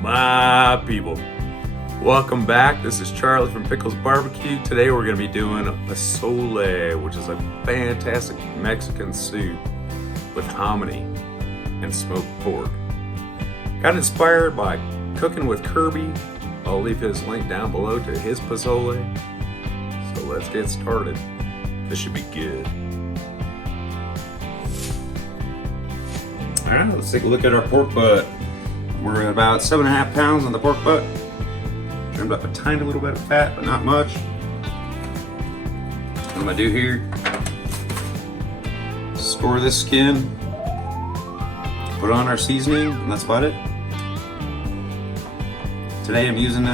My people, welcome back. This is Charlie from Pickles BBQ. Today we're going to be doing a pozole, which is a fantastic Mexican soup with hominy and smoked pork. Got inspired by cooking with Kirby. I'll leave his link down below to his pozole. So let's get started. This should be good. All right, let's take a look at our pork butt. We're at about 7.5 pounds on the pork butt. Trimmed up a tiny little bit of fat, but not much. What I'm gonna do here, score this skin, put on our seasoning, and that's about it. Today I'm using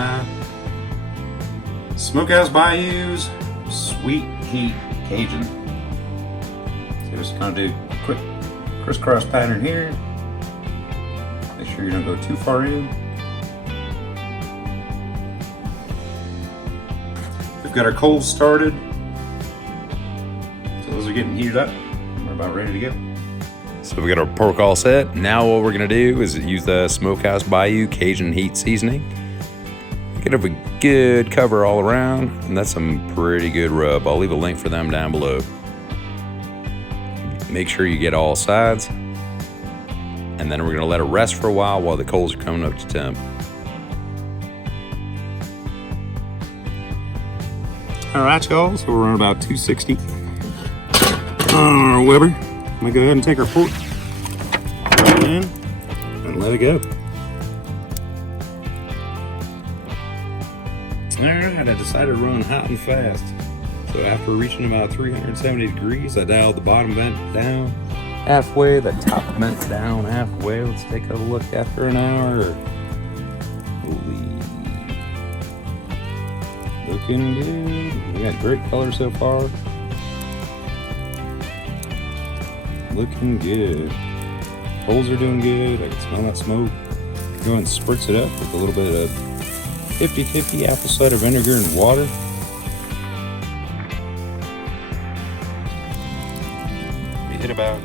Smokehouse Bayou's Sweet Heat Cajun. So we're just gonna do a quick crisscross pattern here. Make sure you don't go too far in. We've got our coals started. So those are getting heated up. We're about ready to go. So we got our pork all set. Now what we're gonna do is use the Smokehouse Bayou Cajun Heat Seasoning. Get a good cover all around, and that's some pretty good rub. I'll leave a link for them down below. Make sure you get all sides. And then we're gonna let it rest for a while the coals are coming up to temp. All right, y'all, so we're on about 260 on our Weber. I'm gonna go ahead and take our pork right in and let it go. All right, I decided to run hot and fast. So after reaching about 370 degrees, I dialed the bottom vent down halfway, the top vent down halfway. Let's take a look after an hour. Holy. Looking good. We got great color so far. Looking good. Holes are doing good. I can smell that smoke. Go and spritz it up with a little bit of 50-50 apple cider vinegar and water. We hit about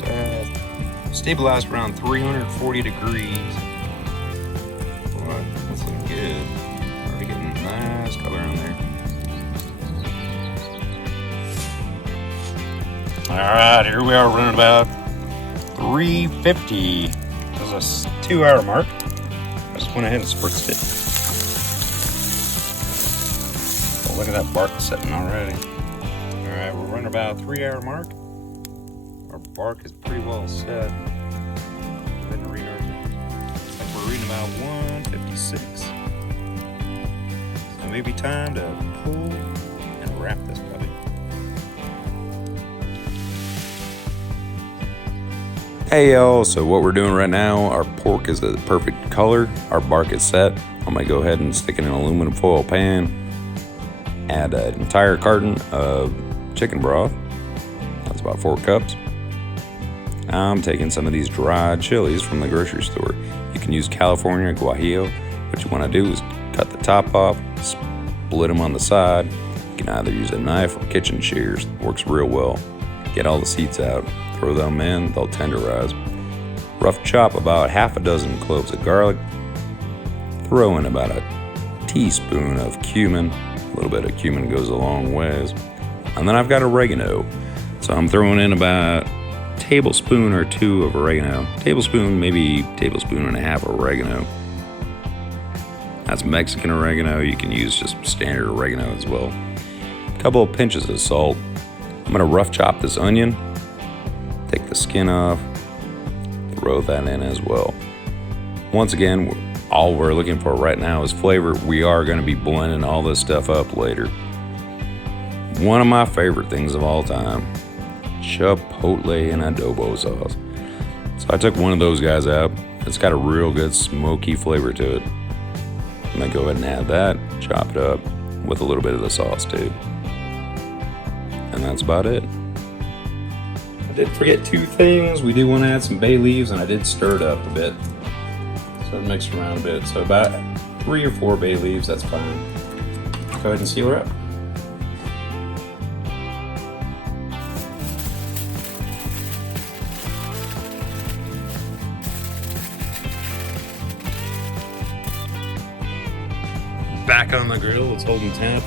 stabilized around 340 degrees. Boy, that's looking good. Already getting nice color on there. All right, here we are running about 350. That's a 2-hour mark. I just went ahead and spritzed it. Oh, look at that bark setting already. All right, we're running about 3-hour mark. Our bark is pretty well set. Go ahead and read our. Looks like we're reading about 156. So maybe time to pull and wrap this puppy. Hey y'all, so what we're doing right now, our pork is a perfect color, our bark is set. I'm gonna go ahead and stick it in an aluminum foil pan. Add an entire carton of chicken broth. That's about 4 cups. I'm taking some of these dried chilies from the grocery store. You can use California Guajillo. What you want to do is cut the top off, split them on the side. You can either use a knife or kitchen shears. Works real well. Get all the seeds out, throw them in, they'll tenderize. Rough chop about half a dozen cloves of garlic. Throw in about a teaspoon of cumin. A little bit of cumin goes a long ways. And then I've got oregano. So I'm throwing in about a tablespoon or 2 of oregano. Tablespoon, maybe tablespoon and a half of oregano. That's Mexican oregano. You can use just standard oregano as well. A couple of pinches of salt. I'm gonna rough chop this onion. Take the skin off. Throw that in as well. Once again, all we're looking for right now is flavor. We are gonna be blending all this stuff up later. One of my favorite things of all time, chipotle and adobo sauce. So I took one of those guys out. It's got a real good smoky flavor to it. I'm gonna go ahead and add that, chop it up with a little bit of the sauce too. And that's about it. I did forget 2 things. We do want to add some bay leaves, and I did stir it up a bit. So it mixed around a bit. So about 3 or 4 bay leaves, that's fine. Go ahead and seal her up. back on the grill. It's holding temp.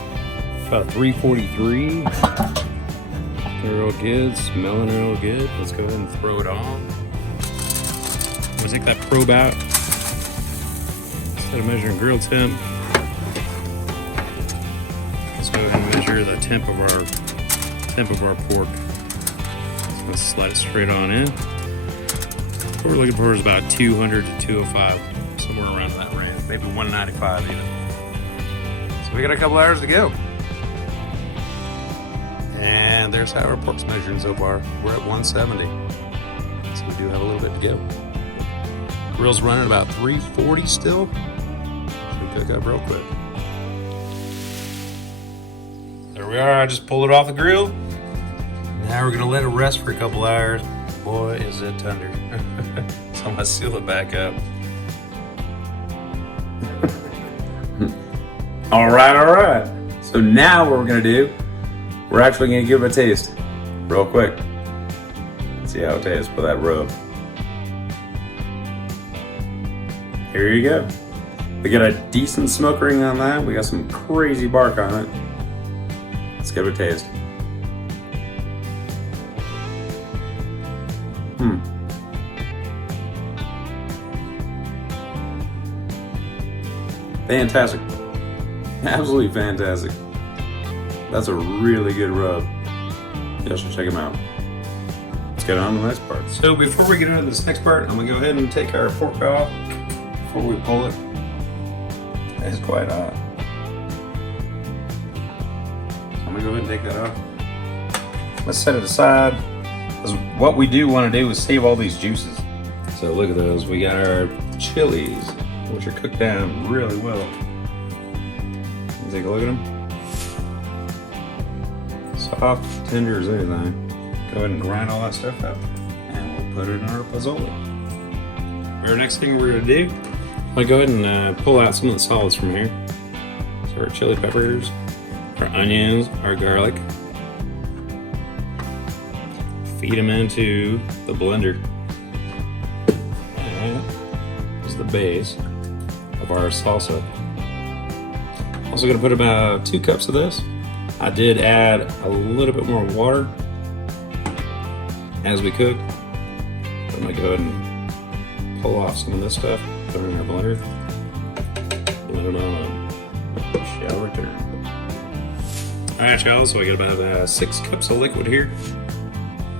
About 343. Real good, smelling real good. Let's go ahead and throw it on. We'll take that probe out. Instead of measuring grill temp, let's go ahead and measure the temp of our pork. So let's slide it straight on in. What we're looking for is about 200 to 205, somewhere around that range, maybe 195 even. So we got a couple hours to go. And there's how our pork's measuring so far. We're at 170. So we do have a little bit to go. Grill's running about 340 still. Should cook up real quick. There we are. I just pulled it off the grill. Now we're gonna let it rest for a couple hours. Boy, is it tender. So I'm gonna seal it back up. All right. So now what we're gonna do, we're actually gonna give it a taste real quick. See how it tastes with that rub. Here you go. We got a decent smoke ring on that. We got some crazy bark on it. Let's give it a taste. Fantastic. Absolutely fantastic. That's a really good rub. You guys should check them out. Let's get on to the next part. So before we get into this next part, I'm gonna go ahead and take our pork off before we pull it. It's quite hot. So I'm gonna go ahead and take that off. Let's set it aside. Because what we do want to do is save all these juices. So look at those. We got our chilies, which are cooked down really well. Take a look at them. Soft, tender as anything. Go ahead and grind all that stuff up, and we'll put it in our pozole. Our next thing we're gonna do, I'll go ahead and pull out some of the solids from here. So our chili peppers, our onions, our garlic. Feed them into the blender. And this is the base of our salsa. Also gonna put about 2 cups of this. I did add a little bit more water as we cook. I'm gonna go ahead and pull off some of this stuff, put it in our blender, blend it on, shall return. All right, y'all, so I got about 6 cups of liquid here.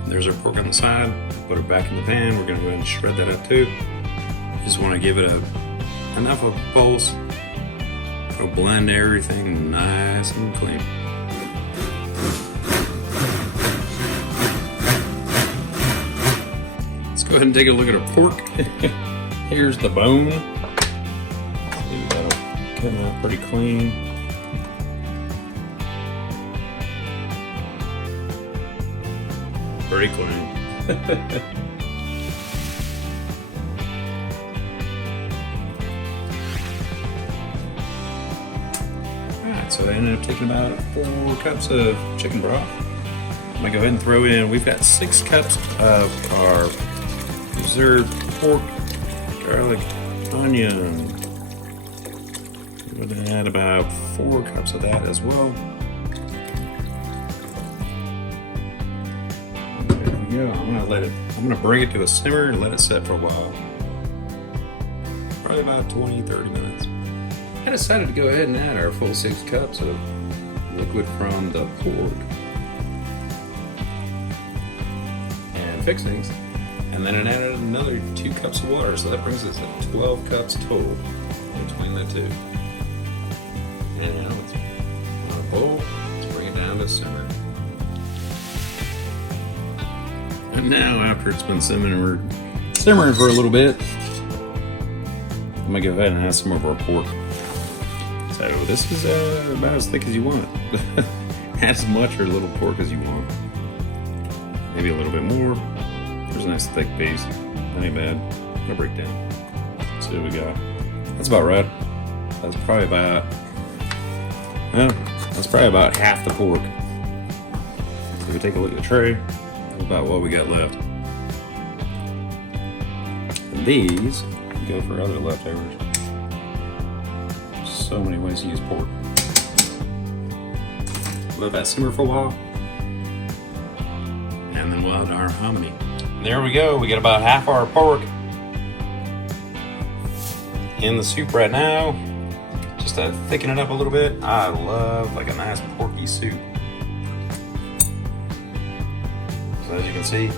There's our pork on the side. Put it back in the pan. We're gonna go ahead and shred that up too. Just wanna give it enough of a pulse. Go blend everything nice and clean. Let's go ahead and take a look at our pork. Here's the bone. See, that'll come out pretty clean. Pretty clean. So I ended up taking about 4 cups of chicken broth. I'm gonna go ahead and throw in, we've got 6 cups of our preserved pork, garlic, onion. I'm gonna add about 4 cups of that as well. There we go. I'm gonna bring it to a simmer and let it sit for a while. Probably about 20-30 minutes. I decided to go ahead and add our full 6 cups of liquid from the pork and fixings, and then it added another 2 cups of water, so that brings us to 12 cups total between the two. And now it's on a bowl. Let's bring it down to simmer. And now, after it's been simmering for a little bit, I'm gonna go ahead and add some of our pork. So this is about as thick as you want. Add as much or little pork as you want. Maybe a little bit more. There's a nice thick piece. That ain't bad. I'm gonna break down. Let's see what we got. That's about right. That's probably about half the pork. So if we take a look at the tray, that's about what we got left. And these go for other leftovers. So many ways to use pork. Let that simmer for a while. And then we'll add our hominy. There we go. We got about half our pork in the soup right now. Just to thicken it up a little bit. I love like a nice porky soup. So as you can see,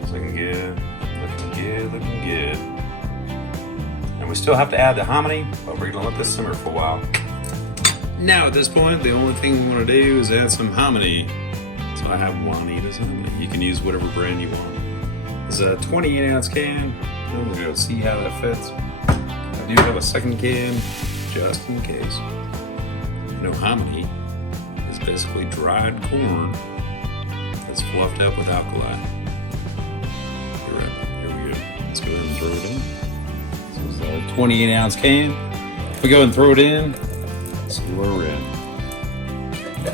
it's looking good, looking good, looking good. And we still have to add the hominy, but we're gonna let this simmer for a while. Now at this point, the only thing we want to do is add some hominy. So I have Juanita's hominy. You can use whatever brand you want. It's a 28-ounce can. And we're gonna see how that fits. I do have a second can, just in case. You know, hominy is basically dried corn that's fluffed up with alkali. You're right. Here we go. Let's go ahead and throw it in. This is a 28-ounce can. If we go and throw it in, let's see where we're at.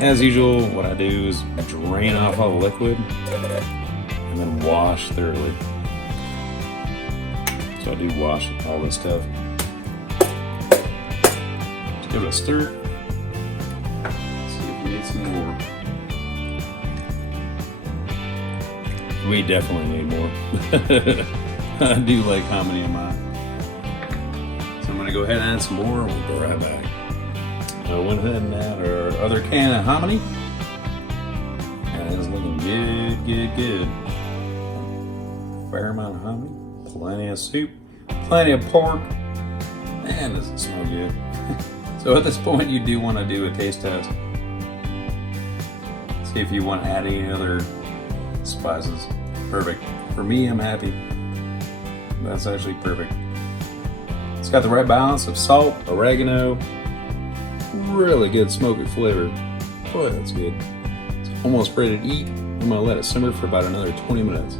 As usual, what I do is drain off all the liquid and then wash thoroughly. So I do wash all this stuff. Just give it a stir. Let's see if we need some more. We definitely need more. I do like hominy in mine. So I'm gonna go ahead and add some more and we'll go right back. I went ahead and added our other can of hominy. And it's looking good, good, good. Fair amount of hominy, plenty of soup, plenty of pork. Man, does it smell good. So at this point, you do want to do a taste test. See if you want to add any other spices. Perfect. For me, I'm happy. That's actually perfect. It's got the right balance of salt, oregano, really good smoky flavor. Boy, that's good. It's almost ready to eat. I'm gonna let it simmer for about another 20 minutes.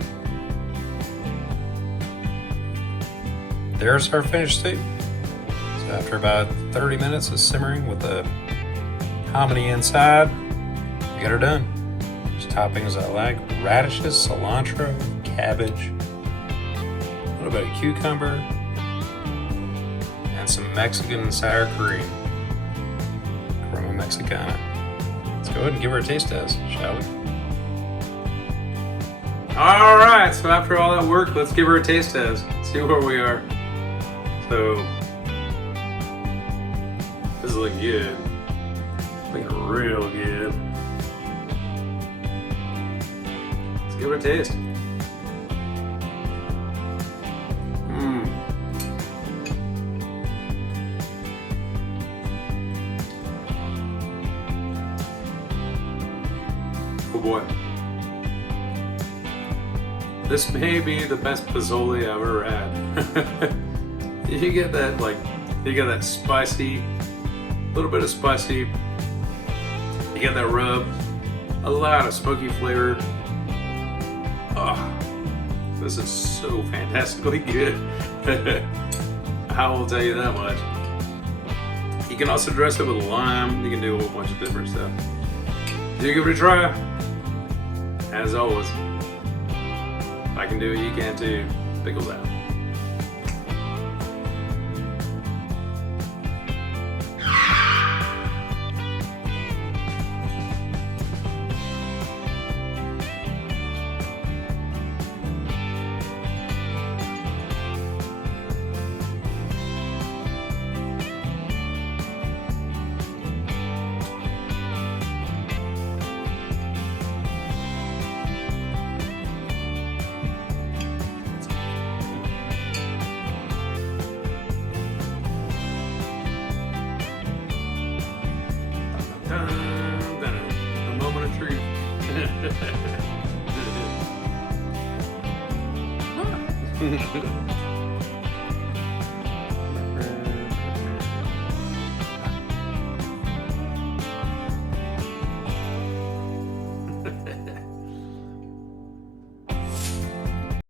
There's our finished soup. So after about 30 minutes of simmering with the hominy inside, we got her done. There's toppings I like: radishes, cilantro, cabbage, a little bit of cucumber, and some Mexican sour cream. Crema Mexicana. Let's go ahead and give her a taste test, shall we? All right, so after all that work, let's give her a taste test. See where we are. So, this is looking good. Looking real good. Let's give it a taste. Oh boy. This may be the best pozole I've ever had. You get that, like, you get that spicy, little bit of spicy. You get that rub, a lot of smoky flavor. Oh, this is so fantastically good. I will tell you that much. You can also dress it with lime. You can do a whole bunch of different stuff. Do give it a try. As always, if I can do it, you can too. Pickles out. The moment of truth.